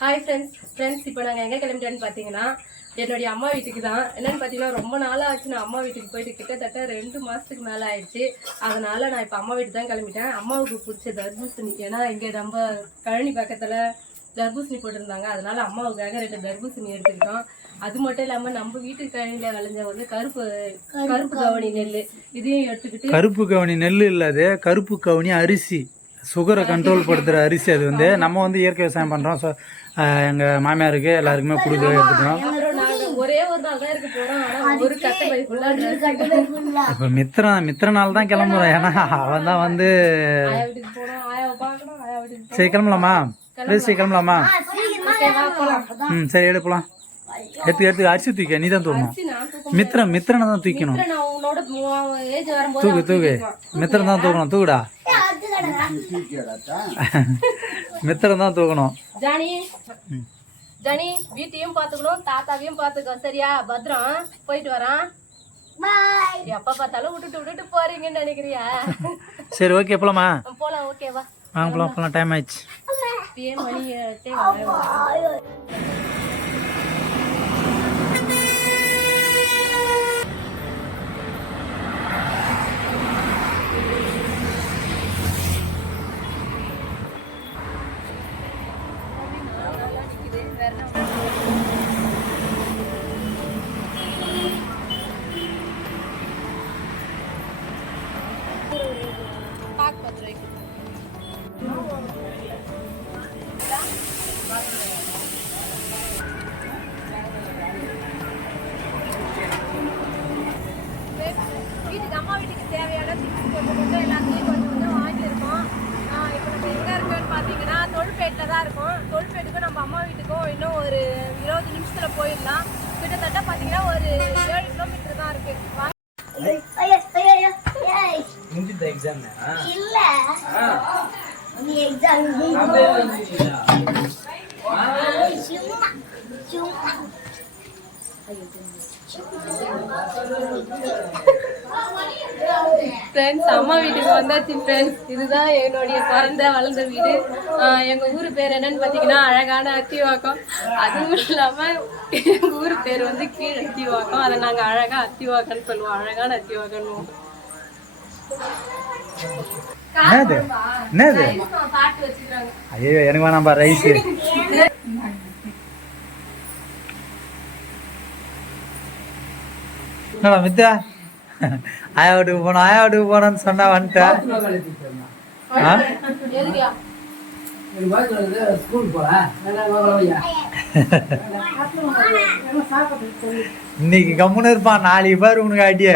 Hi friends இப்போ நாங்கள் எங்கே கிளம்பிட்டோன்னு பார்த்தீங்கன்னா என்னுடைய அம்மா வீட்டுக்கு தான். என்னென்னு பார்த்தீங்கன்னா ரொம்ப நாளாக ஆச்சு நான் அம்மா வீட்டுக்கு போயிட்டு கிட்டத்தட்ட 2 மாதத்துக்கு மேலே ஆயிடுச்சு. அதனால் நான் இப்போ அம்மா வீட்டுக்கு தான் கிளம்பிட்டேன். அம்மாவுக்கு பிடிச்ச தர்பூசணி, ஏன்னா இங்கே நம்ம கழனி பக்கத்தில் தர்பூசணி போட்டிருந்தாங்க. அதனால் அம்மாவுக்காக 2 தர்பூசணி எடுத்துக்கிட்டோம். அது மட்டும் இல்லாமல் நம்ம வீட்டு கழனியில் விளைஞ்ச வந்து கருப்பு கவனி நெல், இதையும் எடுத்துக்கிட்டு. கருப்பு கவனி நெல் இல்லாத கருப்பு கவனி அரிசி, சுகரை கண்ட்ரோல் படுத்துகிற அரிசி. அது வந்து நம்ம வந்து இயற்கை விவசாயம் பண்ணுறோம். ஸோ எங்கள் மாமியாருக்கு எல்லாருக்குமே கொடுக்க எடுத்துக்கிறோம். ஒரே ஒரு நாள் தான் இருக்க போகிறோம். ஆனால் ஒரு கட்டை பை ஃபுல்லாக இப்போ மித்திரனால தான் கிளம்புறோம். ஏன்னா அவன் தான் வந்து சரி கிளம்பலாமா? சரி கிளம்பலாமா? சரி எடுக்கலாம். எடுத்து அரிசி தூக்க நீ தான் தூக்கணும். மித்திரனை தான் தூக்கணும். தூக்கு மித்திரன் தான் தூக்குடா. மித்திரம் தான் தூக்கணும். ஜானி வீட்டையும் பாத்துக்கணும், தாத்தாவையும் பாத்துக்கோ, சரியா? பத்திரம், போயிட்டு வரான். எப்ப பார்த்தாலும் விட்டுட்டு போறீங்கன்னு நினைக்கிறியா? சரி ஓகே போலாமா? போலாம். ஓகேவா? வாங்க போலாம். டைம் ஆயிடுச்சு. மணி வீட்டுக்கு அம்மா வீட்டுக்கு தேவையான திங்ஸ் கொஞ்சம் எல்லாத்தையும் கொஞ்சம் வாங்கியிருக்கோம். இப்போ நம்ம எங்கே இருக்கோன்னு பார்த்தீங்கன்னா தொல்பேட்டில் தான் இருக்கோம். தொல்பேட்டுக்கும் நம்ம அம்மா வீட்டுக்கும் இன்னும் ஒரு 20 நிமிஷத்தில் போயிடலாம். கிட்டத்தட்ட பார்த்தீங்கன்னா ஒரு 7 கிலோமீட்டர் தான் இருக்கு. ஃப்ரெண்ட்ஸ், அம்மா வீட்டுக்கு வந்தாச்சு ஃப்ரெண்ட்ஸ். இதுதான் என்னுடைய பிறந்த வளர்ந்த வீடு. எங்கள் ஊர் பேர் என்னன்னு பார்த்தீங்கன்னா அழகான அத்திவாக்கம். அதுவும் இல்லாமல் எங்கள் ஊர் பேர் வந்து கீழ் அத்திவாக்கம். அதை நாங்கள் அழகாக அத்திவாக்கம்னு சொல்லுவோம். அழகான அத்திவாக்கம்னு. பாட்டு வச்சுக்கிறாங்க. ஐயோ எனக்கு வேணாம்பா ரைஸ். என்னடா மித்தா ஆயாவட்டுக்கு போனோன்னு சொன்னா வந்துட்டேன். இன்னைக்கு கம்முன்னு இருப்பான், நாளைக்கு பாரு உனக்கு அடிய.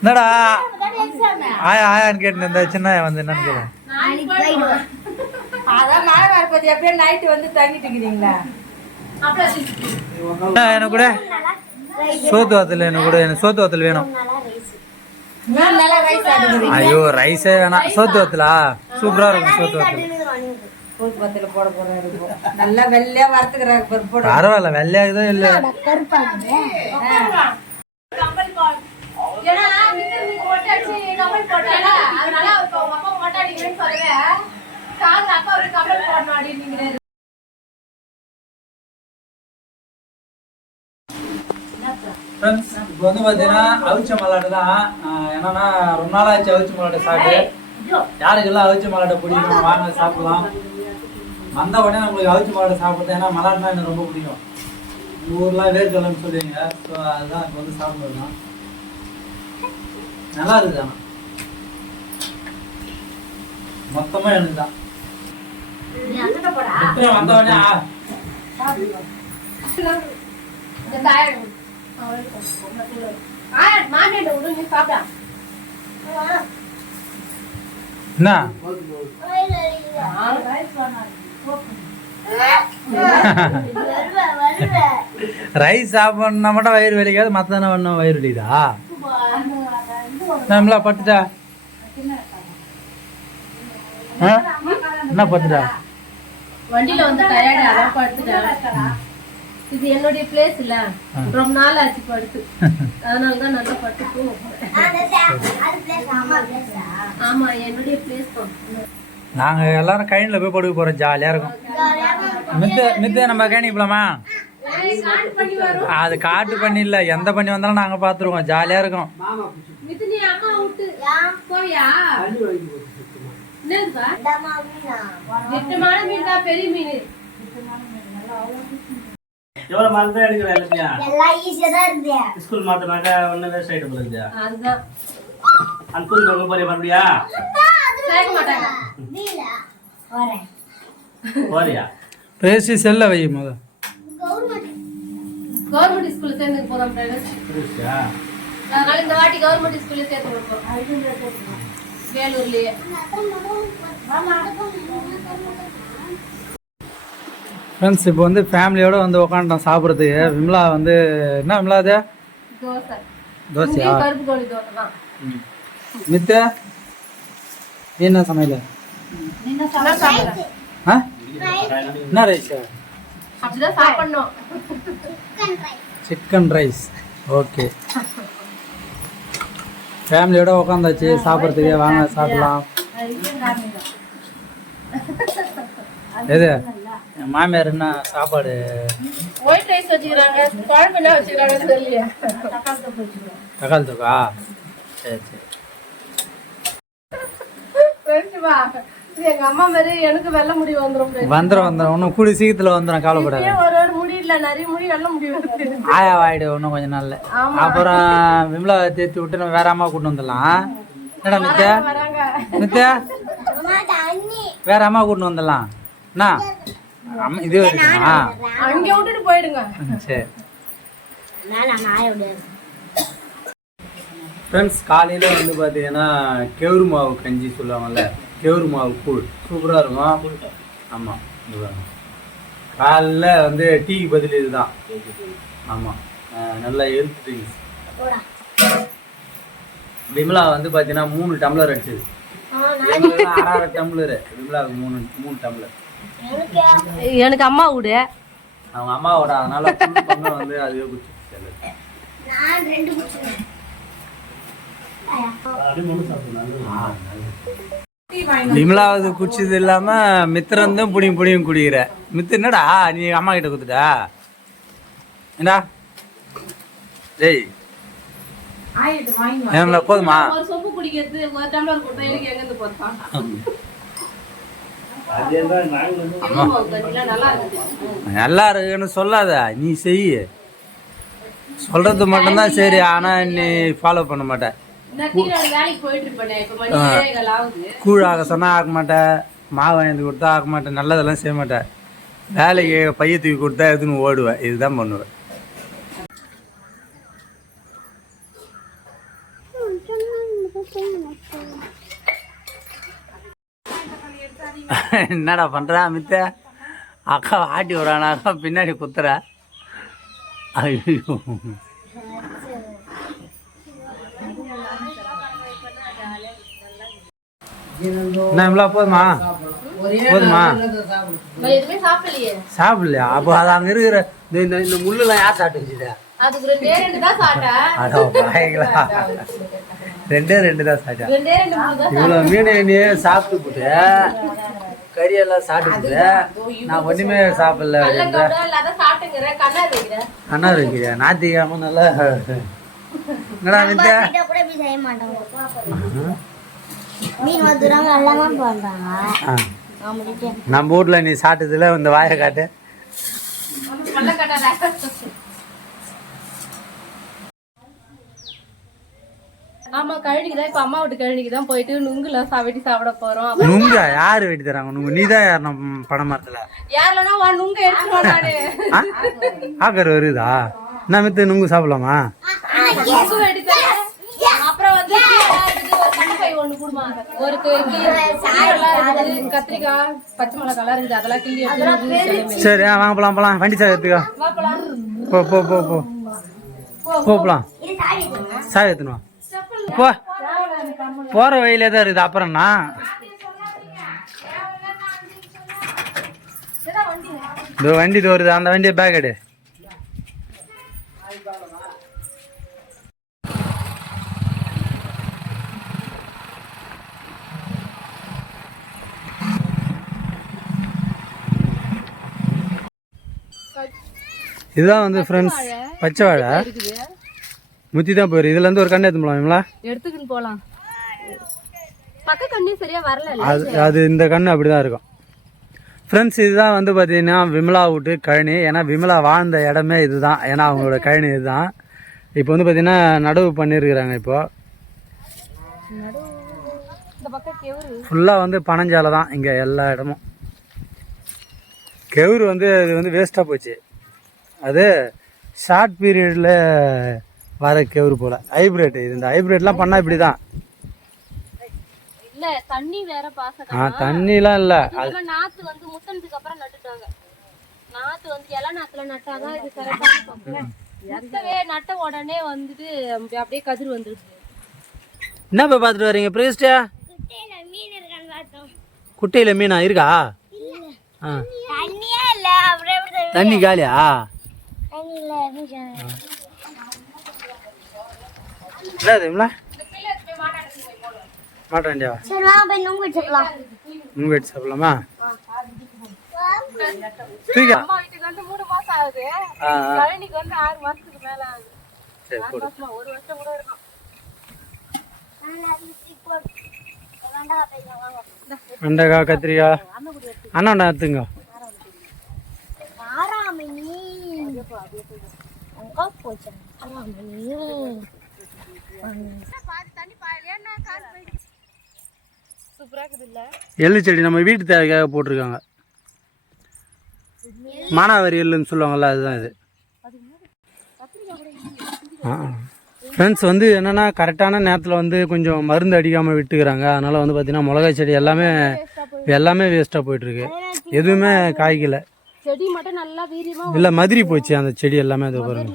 என்னடா ஆயான்னு கேட்டு சின்ன வந்து என்னன்னு கேளு. எனக்கு கூட சோத்து வாத்தல் வேணும். ஐயோ ரைஸே வேணாம், சோத்து வாத்தலா சூப்பரா இருக்கும். சோத்து வாத்தல் பரவாயில்ல, வெள்ளையாகுதோ இல்ல. இப்போ வந்து பாத்தீங்கன்னா அவிச்ச மல்லாட்டை தான். என்னன்னா ரொம்ப நாள் ஆச்சு அவிச்ச மல்லாட்டை சாப்பிட்டு. யாருக்கெல்லாம் அவிச்ச மல்லாட்டை பிடிக்கும் வாங்க சாப்பிடலாம். வந்த உடனே நம்மளுக்கு அவிச்ச மல்லாட்டை சாப்பிடுறது, ஏன்னா மல்லாட்டைனா எனக்கு ரொம்ப பிடிக்கும். ஊர்லாம் வேர்க்கடலைன்னு சொல்லுவீங்க. ஸோ அதுதான் இப்போ வந்து சாப்பிடுறது தான். நல்லா இருக்குது. ஆனால் மொத்தமா எனக்கு தான் வந்த உடனே என்ன ரைஸ் சாப்பிடணும்னா மட்டும் வயிறு வலிக்காது, மற்ற என்ன வயிறு வலிக்குதா? நம்மளா பட்டுட்டா என்ன பட்டுட்டா வண்டியில வந்து டயர்ட் அதான் படுத்துட்டேன். இது என்னுடைய பிளேஸ் இல்ல, ரொம்ப நாள் ஆச்சு படுத்து, அதனாலதான் நல்லா படுத்து தூங்க போறேன். ஆமா என்னுடைய பிளேஸ் தான். நாங்கள் எல்லாரும் கைனில் போய் படுக்க போகிறோம், ஜாலியாக இருக்கும். மித்த நம்ம கைனிக்கு போகலாமா? அது காட்டு பண்ணி இல்லை, எந்த பண்ணி வந்தாலும் நாங்கள் பார்த்துருவோம், ஜாலியாக இருக்கும். பெரிய மீன் எவ்வளவு மார்க் தான் எடுக்கிற எல்லாத்தையும்? எல்லாம் ஈஸியா தான் இருக்கு. ஸ்கூல் மாத்தனாக்க ஒண்ணு வேஸ்ட் ஆயிட்டு போகுது. அதுதான் அன்கூல் போக போறியா மறுபடியா? கேட்க மாட்டாங்க. நீல வரேன். போறியா? பேசி செல்ல வை முத. கவர்மெண்ட் ஸ்கூல்ல சேர்ந்து போறோம் ஃப்ரெண்ட்ஸ். புரியுதா? அதனால இந்த வாட்டி கவர்மெண்ட் ஸ்கூல்ல சேர்த்து விடுறோம். வேலூர்லயே. ஃப்ரெண்ட்ஸ் இப்போ வந்து ஃபேமிலியோடு வந்து உட்காந்துட்டோம் சாப்பிட்றதுக்கு. விமலா வந்து என்ன விமலா அது? தோசை. தோசையா? பருப்பு கோழி தோசை தான். மித்த என்ன சமையல்? ஆ என்ன ரைஸ்? அப்படிதான் சாப்பிடணும். Chicken rice. ஓகே, ஃபேமிலியோட உட்காந்தாச்சு சாப்பிட்றதுக்கு. வாங்க சாப்பிடலாம். எது என் மாமியார் என்ன சாப்பாடு? ஒயிட் ரைஸ் வச்சுக்கிறாங்க, குழம்பு என்ன வச்சுக்கிறாங்கன்னு தெரியல. தக்காளி தொக்கா? சரி சரி. எங்க அம்மா மாதிரி எனக்கு வெள்ள முடி வந்துடும் ஒன்றும் கூடி சீக்கிரத்தில் வந்துடும், கவலைப்படாது. ஒரு முடி இல்ல, நிறைய முடி வெள்ள முடி வந்து ஆயா ஆயிடு இன்னும் கொஞ்சம் நாள்ல. அப்புறம் விமலா தேத்தி விட்டு நம்ம வேற அம்மா கூட்டு வந்துடலாம். என்னடா நித்யா? நித்யா வேற அம்மா கூட்டு வந்துடலாம். என்ன அம்மா இது வச்சுக்கா அங்க விட்டுட்டு போயிடுங்க. சரி ஃப்ரெண்ட்ஸ், காலையில் வந்து பார்த்தீங்கன்னா கெவுரு மாவு கஞ்சி சொல்லுவாங்கல்ல, கெவுரு மாவு கூழ் சூப்பராக இருக்கும். ஆமாம், காலைல வந்து டீக்கு பதில் இதுதான். ஆமாம், நல்லா ஹெல்த் ட்ரிங்க்ஸ். விமலா வந்து பார்த்தீங்கன்னா 3 டம்ளர் அடிச்சது. அரை டம்ளரு விமலாவுக்கு 3 டம்ளர். எனக்கு அம்மா விடு, அவங்க அம்மாவோட, அதனால பங்கம் வந்து அதுவே குடிச்சு. விமலாவது குடிச்சது இல்லாம மித்திரந்தும் புடியும் குடிக்கிற. மித்து என்னடா நீ அம்மா கிட்ட குத்துட்டா? என்னடா டேய் போதுமா? நல்லா இருக்குன்னு சொல்லாத, நீ செய்ய. சொல்றது மட்டும்தான் சரி, ஆனா நீ ஃபாலோ பண்ண மாட்ட. கூழாக சொன்னா ஆக்க மாட்டேன், மாவு வாங்கி கொடுத்தா ஆக்க மாட்டேன், நல்லதெல்லாம் செய்ய மாட்டேன். வேலைக்கு பைய தூக்கி கொடுத்தா எதுன்னு ஓடுவேன், இதுதான் பண்ணுவேன். என்னடா பண்ற மித்த? அக்கா ஆட்டி விடானா, அக்கா பின்னாடி குத்துற. ஐயோ என்ன போதுமா? போதுமா? சாப்பிடலையா? அப்போ அது அங்க இருக்கிற இந்த முள்ளுலாம் யார் சாப்பிட்டு வச்சுட்டா? ரெண்டு தான் சாப்பிட்டேன். இவ்வளோ மீன் நீ சாப்பிட்டு போட்டு கறியெல்லாம் சாப்பிட்டு நான் ஒன்றுமே சாப்பிடல. கண்ணா வைக்கிறியா? ஞாயிற்றுக்கிழமை நல்லா என்னடா வித்தியா? நம்ம வீட்ல நீ சாப்பிட்டதுல இந்த வாயை காட்டு. ஆமா, கழனிக்குதான் இப்ப அம்மா வீட்டு கழனிக்குதான் போயிட்டு நுங்குல வெட்டி சாப்பிட போறோம். நுங்க யாரு வெட்டி தராங்க? நுங்கு நீதான் யாரும் பணம் மரத்துல யாருலன்னா நுங்க எடுத்துருவோம். நானு ஆக்கர் வருதா? என்ன மித்த நுங்கு சாப்பிடலாமா? அப்புறம் வந்து ஒண்ணு குடுமாங்க, ஒரு கத்திரிக்காய் பச்சை மிளகாய் இருக்குது, அதெல்லாம் கிள்ளி. சரி வாங்க போலாம் போலாம். வண்டி சாவி எடுத்துக்கோ. போ போ போ போ போலாம். சாவி எடுத்துனுவா. போ, போற வழியில தான் இருக்குது. அப்புறம்னா இந்த வண்டி வருது, அந்த வண்டியை பேக் எடு. இதுதான் வந்து ஃப்ரெண்ட்ஸ் பச்சை வாழை முத்தி தான் போயிரு. இதுல இருந்து ஒரு கண்ணு எடுத்து போலாம்ங்களா? எடுத்துக்கின்னு போலாம். பக்க கண்ணு சரியா வரல. அது இந்த கண்ணு அப்படிதான் இருக்கும் ஃப்ரெண்ட்ஸ். இதுதான் வந்து பார்த்தீங்கன்னா விமலா வீட்டு கழனி. ஏன்னா விமலா வாழ்ந்த இடமே இதுதான். ஏன்னா அவங்களோட கழனி இதுதான். இப்போ வந்து பார்த்தீங்கன்னா நடவு பண்ணியிருக்கிறாங்க. இப்போ ஃபுல்லாக வந்து பனஞ்சாலை தான் இங்கே எல்லா இடமும். கெவுரு வந்து அது வந்து வேஸ்ட்டாக போச்சு. அது ஷார்ட் பீரியடில் வர கெவுரு போல் ஹைப்ரிட். இது இந்த ஹைப்ரிட்லாம் பண்ணால் இப்படி தான். இல்ல தண்ணி வேற தண்ணிலாம் இல்ல. நாத்து வந்து முத்தனதுக்கு அப்புறம் நட்டுட்டாங்க. நாத்து வந்து இலை நாத்துல நட்டாதான் இது கரெக்டா இருக்கும். முத்தவே நட்ட உடனே வந்துட்டு அப்படியே கதிர் வந்துருது. என்ன போய் பார்த்துட்டு வரீங்க பிரேஸ்டா? குட்டையில மீனா இருக்கா? தண்ணி காலியா? என்னது மாட்டாண்டியா? நுங்கு வெட்டி சாப்பிடலாமா? அம்மா வீட்டுக்கு வந்து 3 மாசம் ஆகுது. கழனிக்கு வந்து 6 மாசத்துக்கு மேல ஆகுது. 6 மாசமா 1 வருஷம் கூட இருக்கும். வெண்டைக்காய் கத்திரிக்காய் அண்ணா எடுத்துங்க. எள்ளு செடி நம்ம வீட்டு தேவைக்காக போட்டிருக்காங்க. மானாவாரி எள்ளுன்னு சொல்லுவாங்கல்ல, அதுதான் இது. ஃப்ரெண்ட்ஸ் வந்து என்னென்னா கரெக்டான நேரத்தில் வந்து கொஞ்சம் மருந்து அடிக்காமல் விட்டுக்கிறாங்க. அதனால் வந்து பார்த்திங்கன்னா மிளகாய் செடி எல்லாமே வேஸ்ட்டாக போயிட்டுருக்கு. எதுவுமே காய்க்கல. செடி மட்டும் நல்லா வீரியமா இல்லை மதிரி போச்சு அந்த செடி எல்லாமே. அது பாருங்க.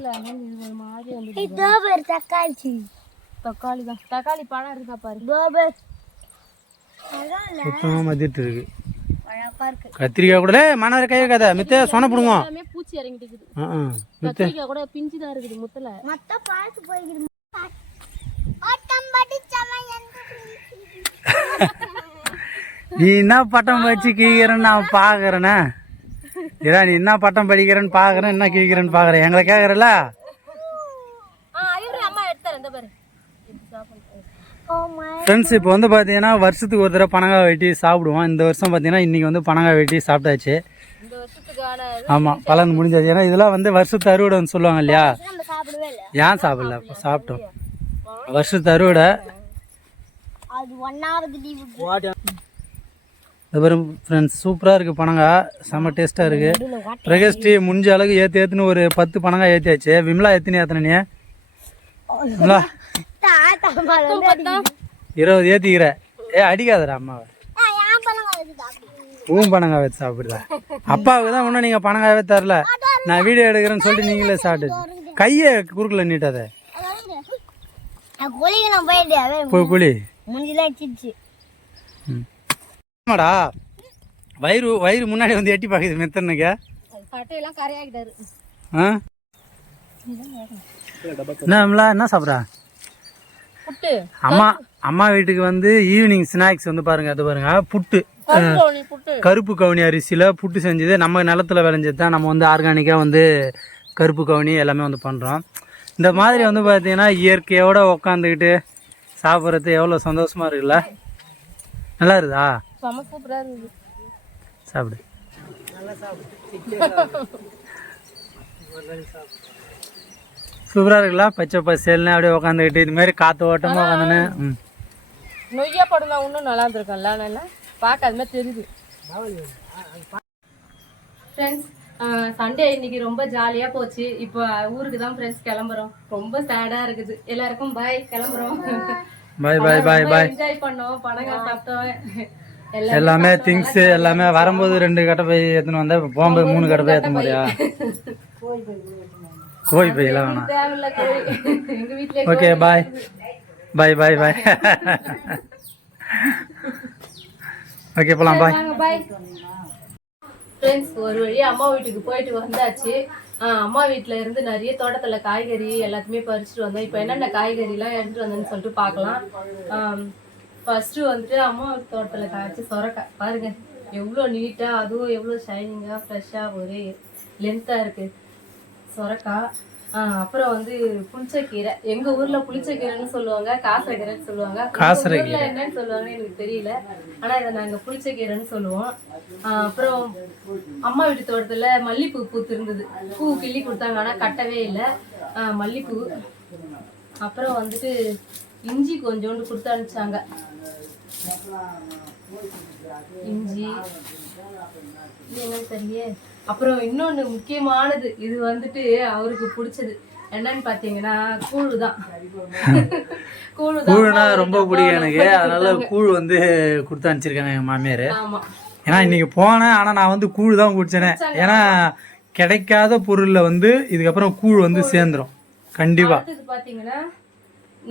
தக்காளி தான். தக்காளி பழம் இருக்கா பாரு. சுத்தமாக மதிட்டு இருக்கு. கத்திரிக்காய் கூட மணவரை கை வைக்காத மித்த சொன்ன பிடுங்க. பூச்சி இறங்கிட்டு இருக்குது. கத்திரிக்காய் கூட பிஞ்சு தான் இருக்குது முத்தல. நீ என்ன பட்டம் வச்சு கீக்கிறேன்னு நான் பாக்குறேன்னா நீ என்ன பட்டம் படிக்கிறேன்னு பாக்குறேன், என்ன கீக்கிறேன்னு பாக்குறேன். எங்களை கேக்குறல. ஃப்ரெண்ட்ஸ் இப்போ வந்து பார்த்தீங்கன்னா வருஷத்துக்கு ஒரு தடவை பனங்காய் வெட்டி சாப்பிடுவோம். இந்த வருஷம் பார்த்தீங்கன்னா இன்றைக்கி வந்து பனங்காய் வெட்டி சாப்பிட்டாச்சு. ஆமாம், பலன் முடிஞ்சாச்சு. ஏன்னா இதெல்லாம் வந்து வருஷத்து அறுவடைன்னு சொல்லுவாங்க இல்லையா? ஏன் சாப்பிடல? இப்போ சாப்பிட்டோம். வருஷத்து அறுவடை. அப்புறம் ஃப்ரெண்ட்ஸ் சூப்பராக இருக்குது பனங்காய். செம்ம டேஸ்ட்டாக இருக்குது. பிரகஸ்டி முடிஞ்ச அளவுக்கு ஏற்றுன்னு ஒரு 10 பனங்காய் ஏற்றியாச்சு. விமலா எத்தனை ஏற்றினே? விமலா 20 ஏத்திக்கிற. அடிக்காதடா அம்மாவை. பனங்காய் வச்சு சாப்பிடுதா? அப்பாவுக்கு தான் ஒன்றும் நீங்கள் பனங்காவே தரல. நான் வீடியோ எடுக்கிறேன்னு சொல்லிட்டு நீங்களே சாப்பிட்டு கையை குறுக்கல நீட்டாத போய் குழி. ஆமாடா, வயிறு முன்னாடி வந்து எட்டி பார்க்குது மெத்தனுக்கு. என்ன சாப்பிட்றா? அம்மா வீட்டுக்கு வந்து ஈவினிங் ஸ்நாக்ஸ் வந்து பாருங்க. அது பாருங்க, புட்டு. கருப்பு கவுனி அரிசியில புட்டு செஞ்சது. நம்ம நிலத்துல விளைஞ்சது தான். நம்ம வந்து ஆர்கானிக்கா வந்து கருப்பு கவுனி எல்லாமே வந்து பண்றோம். இந்த மாதிரி வந்து பாத்தீங்கன்னா இயற்கையோட உக்காந்துக்கிட்டு சாப்பிட்றது எவ்வளோ சந்தோஷமா இருக்குல்ல? நல்லா இருக்குதா? சாப்பிடு. சூப்பரா இருக்குல்ல? பச்சை பசேல்னு அப்படியே உட்காந்துக்கிட்டு இது மாதிரி காத்து ஓட்டமா உட்காந்துன்னு நொய்யா படம் இன்னும் நல்லா இருந்திருக்கோம்ல. நல்லா பார்க்க அது மாதிரி தெரியுது. ஃப்ரெண்ட்ஸ் சண்டே இன்னைக்கு ரொம்ப ஜாலியா போச்சு. இப்போ ஊருக்கு தான் ஃப்ரெண்ட்ஸ் கிளம்புறோம். ரொம்ப சேடா இருக்குது. எல்லாருக்கும் பாய், கிளம்புறோம். பாய் பாய் பாய் பாய். என்ஜாய் பண்ணோம், பனங்காய் சாப்பிட்டோம். எல்லாமே திங்ஸ் எல்லாமே வரும்போது 2 கட்டை பை எடுத்துன்னு வந்தா போகும்போது 3 கட்டை பை ஏற்ற மாதிரியா? கோழி பையெல்லாம் வேணாம். ஓகே பாய் பாய் பாய் பாய். ஓகே போலாம் பாய். ஃப்ரெண்ட்ஸ் ஒரு வழியா அம்மா வீட்டுக்கு போயிட்டு வந்தாச்சு. அம்மா வீட்டில் இருந்து நிறைய தோட்டத்தில் காய்கறி எல்லாத்தையுமே பறிச்சுட்டு வந்தோம். இப்போ என்னென்ன காய்கறிலாம் எடுத்துட்டு வந்தேன்னு சொல்லிட்டு பார்க்கலாம். ஃபர்ஸ்ட்டு வந்துட்டு அம்மா தோட்டத்தில் காய்ச்சி சொரக்காய் பாருங்க எவ்வளோ நீட்டாக, அதுவும் எவ்வளோ ஷைனிங்காக ஃப்ரெஷ்ஷாக ஒரே லென்த்தாக இருக்குது. சொரக்காய், அப்புறம் வந்து புளிச்சக்கீரை. எங்கள் ஊரில் புளிச்சக்கீரைன்னு சொல்லுவாங்க, காசரைக்கீரைன்னு சொல்லுவாங்க. ஊரில் என்னன்னு சொல்லுவாங்கன்னு எனக்கு தெரியல. ஆனால் இதை நாங்கள் புளிச்சக்கீரைன்னு சொல்லுவோம். அப்புறம் அம்மா வீட்டு தோட்டத்தில் மல்லிப்பூ பூத்து இருந்தது. பூ கிள்ளி கொடுத்தாங்க, ஆனால் கட்டவே இல்லை. மல்லிப்பூ. அப்புறம் வந்துட்டு இஞ்சி கொஞ்சோண்டு கொடுத்து அனுப்பிச்சாங்க. இஞ்சி இது என்னன்னு தெரியல. அப்புறம் இன்னொன்று முக்கியமானது, இது வந்துட்டு அவருக்கு பிடிச்சது என்னன்னு பார்த்தீங்கன்னா கூழு தான். கூழுனா ரொம்ப பிடிக்கும் எனக்கு. அதனால கூழ் வந்து கொடுத்து அனுப்பிச்சிருக்காங்க எங்கள் மாமியார். ஆமாம், ஏன்னா இன்னைக்கு போனேன், ஆனால் நான் வந்து கூழ் தான் குடிச்சேனே. ஏன்னா கிடைக்காத பொருளில் வந்து இதுக்கப்புறம் கூழ் வந்து சேர்ந்துடும் கண்டிப்பாக. அடுத்தது பார்த்தீங்கன்னா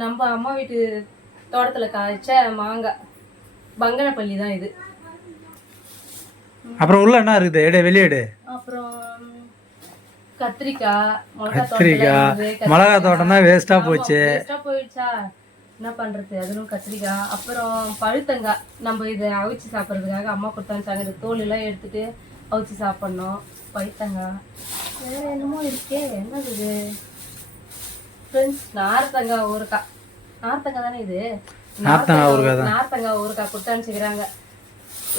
நம்ம அம்மா வீட்டு தோட்டத்தில் காய்ச்ச மாங்காய் பங்கனப்பள்ளி தான் இது. அப்புறம் உள்ள என்ன இருக்குது? எடு வெளியேடு. அப்புறம் கத்திரிக்காய், மிளகா தோட்டம் தான் வேஸ்டா போச்சு. போயிடுச்சா, என்ன பண்றது? அதுவும் கத்திரிக்காய். அப்புறம் பழுத்தங்காய், நம்ம இதை அவிச்சு சாப்பிட்றதுக்காக அம்மா கொடுத்தாச்சாங்க. இந்த தோல் எல்லாம் எடுத்துட்டு அவிச்சு சாப்பிட்ணும். பழுத்தங்காய். வேற என்னமோ இருக்கே, என்னது இது ஃப்ரெண்ட்ஸ்? நார்த்தங்காய் ஊறுக்காய். நார்த்தங்காய் தானே இது? நார்த்தங்காய் ஊறுக்காய் கொடுத்து அனுப்பிச்சுக்கிறாங்க.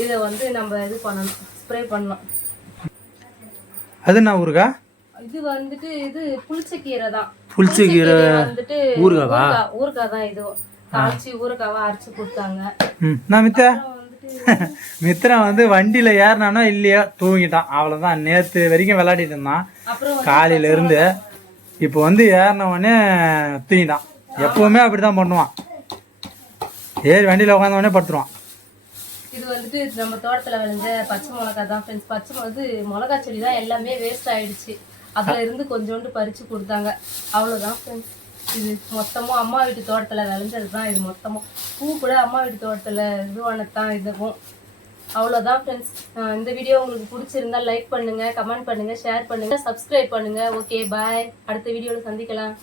இதை வந்து நம்ம இது பண்ணணும், ஸ்ப்ரே பண்ணணும். அது என்ன ஊறுகா? இது வந்துட்டு இது புளிச்சக்கீரை தான். புளிச்சக்கீரை வந்துட்டு ஊறுகாவா? ஊறுகாய் தான். இது காய்ச்சி ஊறுகாவா அரைச்சு கொடுத்தாங்க. நான் மித்திரன் வந்து வண்டியில ஏறினானோ இல்லையோ தூங்கிட்டான். அவ்வளவுதான். நேற்று வரைக்கும் விளையாடிட்டு இருந்தான் காலையில இருந்து. இப்போ வந்து ஏறினவொடனே தூங்கிட்டான். எப்பவுமே அப்படிதான் பண்ணுவான். ஏறி வண்டியில உட்காந்த உடனே படுத்துருவான். இது வந்துட்டு நம்ம தோட்டத்துல விளைஞ்ச பச்சை மிளகா தான் ஃப்ரெண்ட்ஸ். பச்சை வந்து மிளகா செடி தான் எல்லாமே வேஸ்ட் ஆயிடுச்சு. அதுல இருந்து கொஞ்சோண்டு பறிச்சு கொடுத்தாங்க. அவ்வளவுதான் ஃப்ரெண்ட்ஸ். இது மொத்தமும் அம்மா வீட்டு தோட்டத்துல விளைஞ்சது தான். இது மொத்தமும் பூ கூட அம்மா வீட்டு தோட்டத்துல இதுவானது தான். இதுவும் அவ்வளோதான் ஃப்ரெண்ட்ஸ். இந்த வீடியோ உங்களுக்கு பிடிச்சிருந்தா லைக் பண்ணுங்க, கமெண்ட் பண்ணுங்க, ஷேர் பண்ணுங்க, சப்ஸ்கிரைப் பண்ணுங்க. ஓகே, பாய். அடுத்த வீடியோவில் சந்திக்கலாம்.